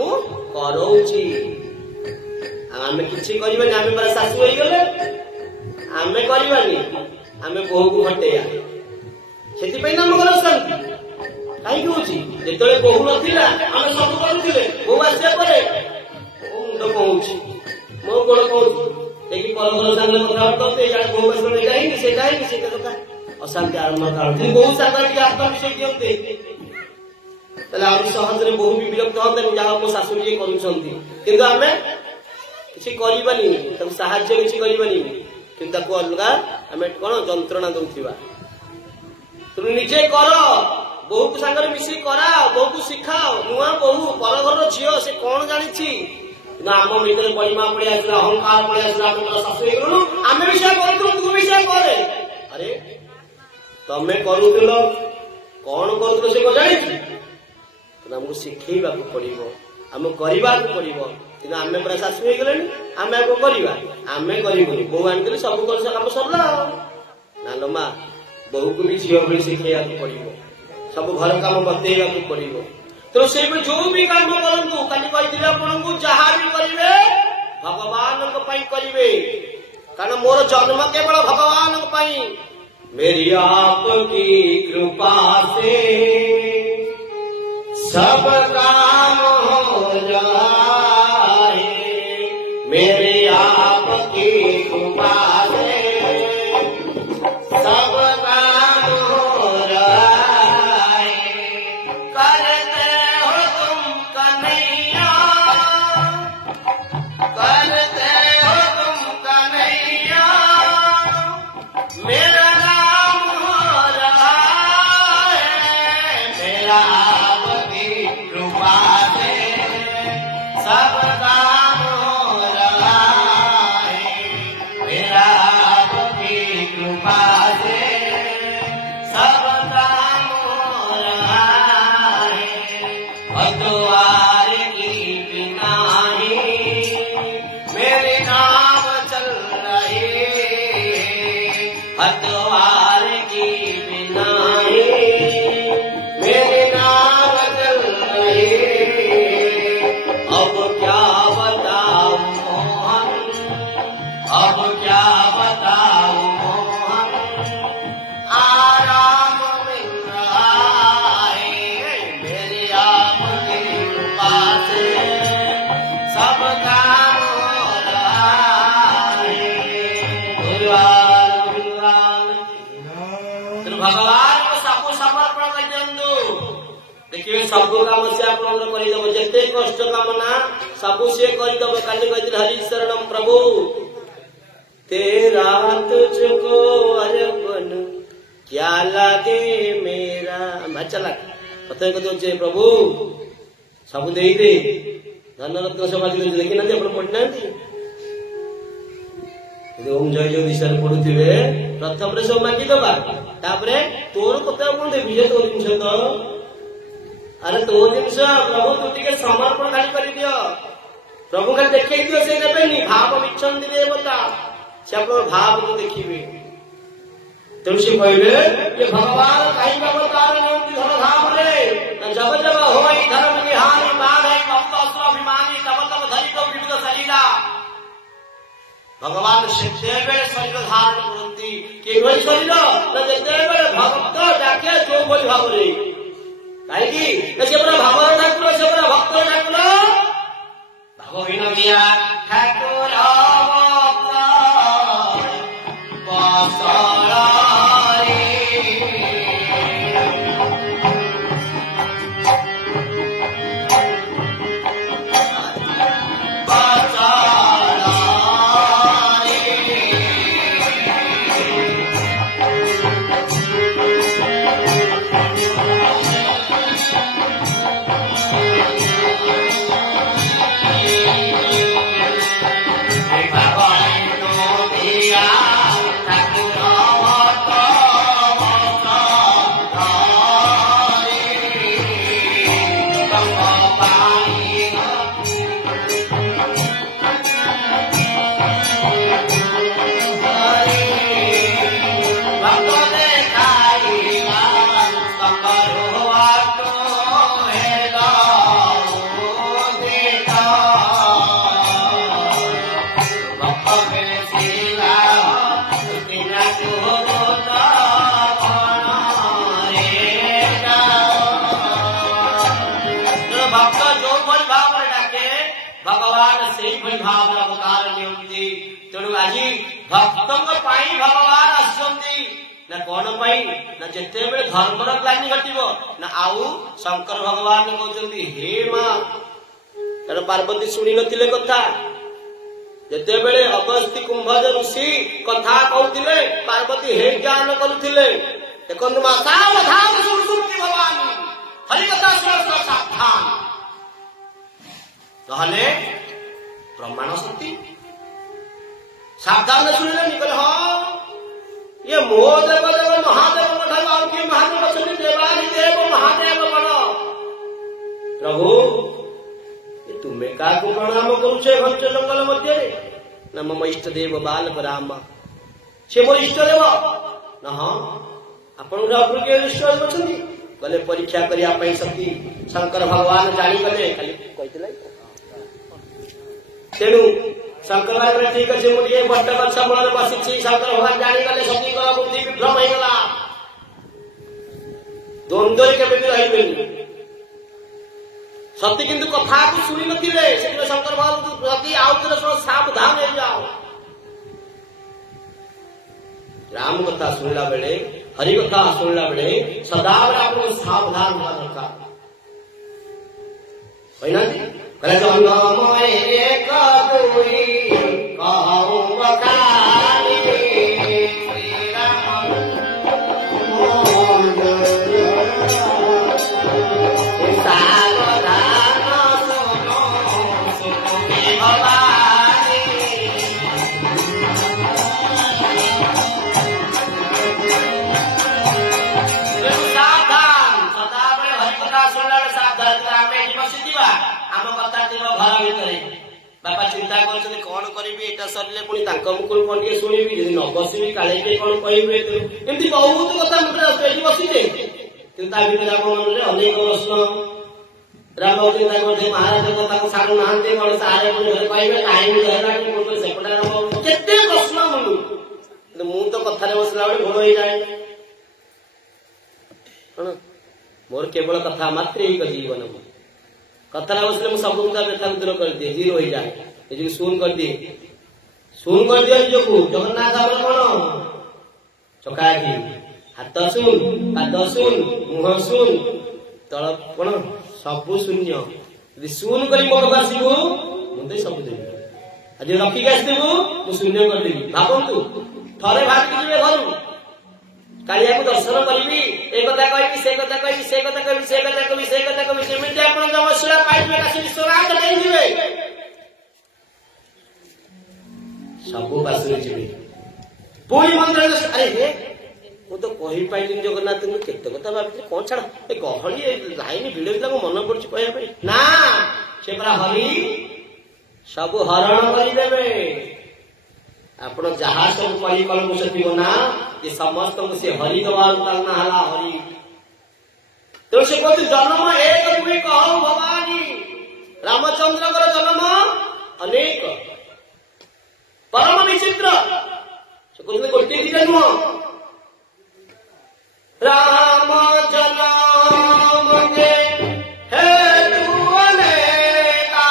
आमको करौची आमे किछि करबानी आमे पर सासु होई गेले आमे करबानी आमे बोहू को हटेया सेति पई नाम घर शांति काई होची जेतले बोहू नथिला आमे सब करूथिले बोहू आसे परे ओ मुंड कहूची मो कोन कहूची देखि पर घर संग कथा होते या बोहू बसने जाईनी से कथा अशांति आरंभ करते बोहू सागर के आत्मा विषय दियते तले आ सहज रे बोहू विरक्त होते जहा मो सासु जी करूछंती किंतु आमे किछि करिबानी तम सहाय्य किछि करिबानी किंतु ताको अलगा आमे कोन जंत्रणा दउथिबा तुम निजे कर बोहू को संग मिसी करा बोहू को सिखाओ नुआ बोहू पर घर झियो से कौन जानिछि ना आम भीतर परिमा पड़े आसला अहंकार पड़े आसला हमरा सासु हेगनु आमे विषय करतु तू विषय करे अरे तमे करूथिलो कौन करूथिलो से को जानिछि हमको शिखेबा को पड़िबो हम करबा को पड़िबो किना आमे पर सासु हे गेलेनी आमे को करबा आमे करिबोनी बोहू आनले सब कर काम सरला ना लो मा बहु को भी झील भली शिखेया पड़ो सब घर काम बतेवा पड़ो तो से जो भी काम करंतु काली कहिदिले आपनको जहा भी करिवे भगवान को पई करिवे कारण मोर जन्म केवल भगवान को पई मेरी आपकी कृपा से सब काम हो जाए मेरी आपकी कृपा से सब सब काम से आपदब जिते कष्ट कामना सब से करदब काली कहते हरि शरणम प्रभु तेरा तुझको अर्पण क्या लागे मेरा चला कथा कहते प्रभु सब दे दे धन रत्न समाधि देखी ना आप पढ़ना ओम जय जगदीश पढ़ुवे प्रथम सब मागिदबा तोर कथा कौन देवी तो जिन तो अरे तो जिनस प्रभु तू टे समर्पण खाली कर दियो प्रभु खाली देखे दियो से नेबेनी भाव विच्छन देवता से आप भाव को देखिबे तेणु से कहले ये भगवान कहीं अवतार नियंती धन धाम रे जब जब होई धर्म की हानि मान है भक्त स्वाभिमानी तब तब धरि को विविध शरीरा भगवान से बेले शरीर धारण करती के भली शरीर न जेते बेले भक्त डाके जो भली भाव रे कहीं से पूरा भाव ठाकुर से पूरा भक्त ठाकुर भावहीन दिया ठाकुर भक्त जो भली भाव डाके भगवान से भली भाव अवतार नियंती तेणु आज भक्तों भगवान आसुंती ना कौन ना जिते बड़े धर्मर ग्लानि घटो ना आउ शंकर भगवान कहते हे माँ तेणु पार्वती शुणी नथिले कथा जिते बड़े अगस्ती कुंभज ऋषि कथा कहते पार्वती हे ज्ञान करुले देखो माँ सावधान सुनती भगवान हरिकथा सावधान नहले प्रमाण सत्य सावधान शुणिले कहले हाँ ये मो देव देव महादेव किए महादेव अछी देवानी देव महादेव बन प्रभु तुम्हें क्या प्रणाम करुचे घंच जंगल मध्य न मम इष्ट देव बालक राम से मोर इष्ट देव न हाँ आपण इष्ट अच्छी गले परीक्षा करने शक्ति शंकर भगवान जानीगले खाली कहते तेणु शंकर भाई ठीक अच्छे मुझे बट गछ मूल बसी शंकर भगवान जानीगले सती बुद्धि विभ्रम होगा द्वंद्व केवे भी रही सती किंतु कथा को शुणी नथिले शंकर भगवान सती आउे सावधान हो जाओ राम कथा शुणला बेले हरि कथा शुणला बेले सदा आप सावधान होगा दरकार बापा चिंता कर कौन करी सरले पुणी मुखर कौन टे शुणी जब न बसबी काले कौन कहे एमती बहुत कथा मुझे बसीचे कि मन में अनेक प्रश्न राम चिंता करते महाराज कथा सारू ना कौन सारे कहे टाइम सेपटे प्रश्न मुझे मुझे तो कथार बसला बेले भोल हो जाए मोर केवल कथा मात्र एक जीवन कथा बसले मुझे सब व्यथा दूर कर दिए जीरो हो जाए शून कर दिए निजक जगन्नाथ कौन चकाखी हाथ शून पाद शून मुह शून तल कौन सब शून्य शून कर मोह आसबू मुझे सब देवी आज रखिक आसबू मुझे शून्य करदेवी भावतु थे भाविक जी घर कालिया को दर्शन करी एक कथा कहि से कथा कहि से कथा कहि से कथा कहि से कथा कहि सेमिति आपण जमशिला पाइबे काशी विश्वनाथ नहीं दिबे सब बासुरी जीवे पुणी मंदिर अरे हे वो तो कहि पाइलिन जगन्नाथ को केते कथा भाबी कोन छाड़ ए गहली लाइन भिड़ को मन पड़छ कहया भाई ना से परा हरि सब हरण करि देबे आपण जहा सब परिकल्प सती ना ये समस्त से हरि दवार उतारना हला हरि तो से कहते जन्म एक दुई कहू भवानी रामचंद्र कर जन्म अनेक परम विचित्र से कहते गोटे दिटा नुह राम जन्म के हेतु अनेका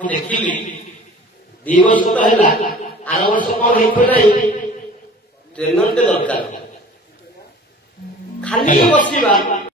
ମୁଁ ଦେଖିଲି 2 ବର୍ଷ ତ ହେଲା ଆର ବର୍ଷ କଣ ହେଇଥିବ ନାହିଁ ଟ୍ରେନରଟେ ଦରକାର ଖାଲି ବସିବା